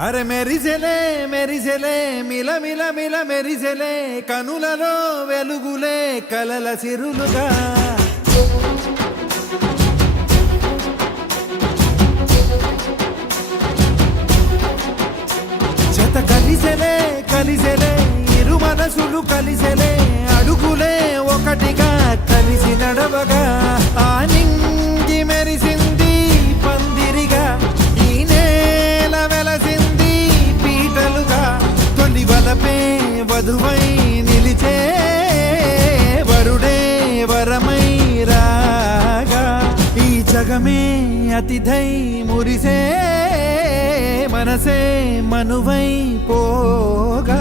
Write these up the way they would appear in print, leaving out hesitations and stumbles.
అరే మెరిసెలే మెరిసెలే మిల మిల మిల మెరిసెలే కనులలో వెలుగులే కలల సిరులుగా జత కలిసెలే కలిసెలే ఇరు మనసులు కలిసెలే అడుగులే ఒకటిగా కలిసి నడవగా ఆ నింగి మెరిసింది పందిరిగా ఈ నేల వెలసింది పీటలుగా తొలి వలపే వధువై నిలిచే వరుడే వరమై రాగా ఈ జగమే అతిథై మురిసే మనసే మనువై పోగా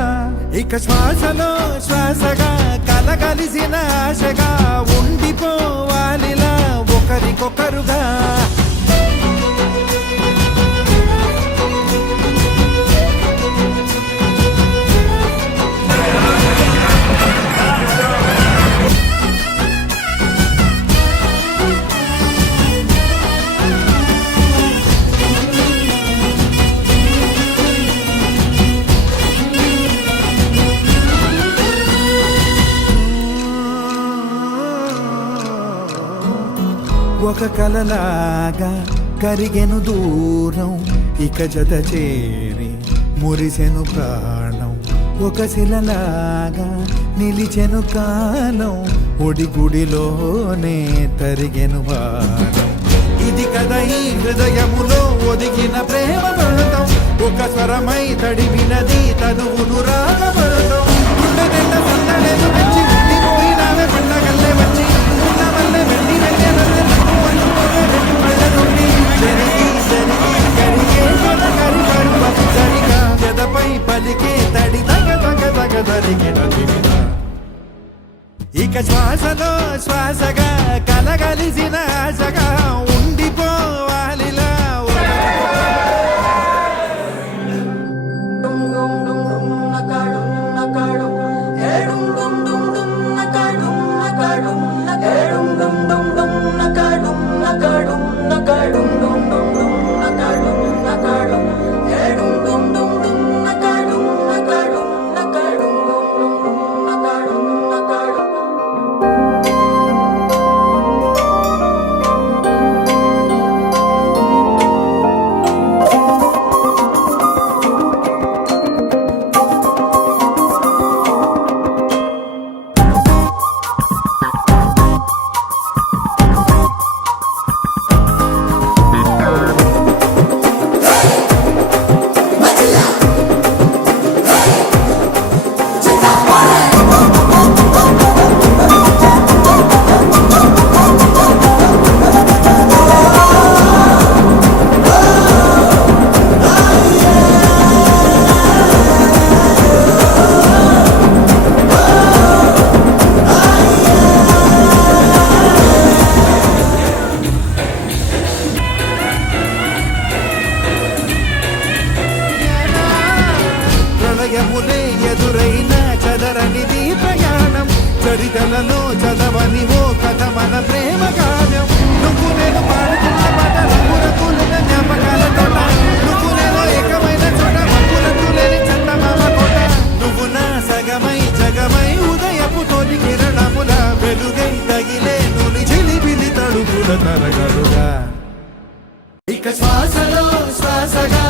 ఇక శ్వాసలో శ్వాసగా కలగలిసిన ఆశగా ఉండిపోవాలిలా ఒకరికొకరుగా ఒక కలలాగా కరిగెను దూరం ఇక జత చేరి మురిసెను ప్రాణం ఒక శిలలాగా నిలిచెను కాలం ఒడిగుడిలోనే తరిగెను వారం ఇది కదా ఈ హృదయములో ఒదిగిన ప్రేమ పడతాం ఒక స్వరమై తడివినది తనువును రాగపడతాం గుండె సందడేలు తెచ్చి ఉండిపోయినావే పండగల్లే వచ్చి ఉన్న వల్లే వెళ్ళి జదపై పలికే తడి తగ తగ తగ తరిగిన ఇక శ్వాసలో శ్వాసగా కలగలిసిన ఆశగా ఉండిపోవాలిలా ఎదురైన చదరనిది ప్రయాణం చరితలలో చదవని ఓ కథ మన ప్రేమ కావ్యం నువ్వు నేను పాడుతున్న పాట రంగుల జ్ఞాపకాల తోట నువ్వు నేను ఏకమైన చోట మక్కులకు లేని చందమామ కోట నువ్వు నా సగమై జగమై ఉదయపు తోటి కిరణముల వెలుగై తగిలే నుని చిలిపిలి తడుపుల తరగలుగా ఇక శ్వాసలో శ్వాసగా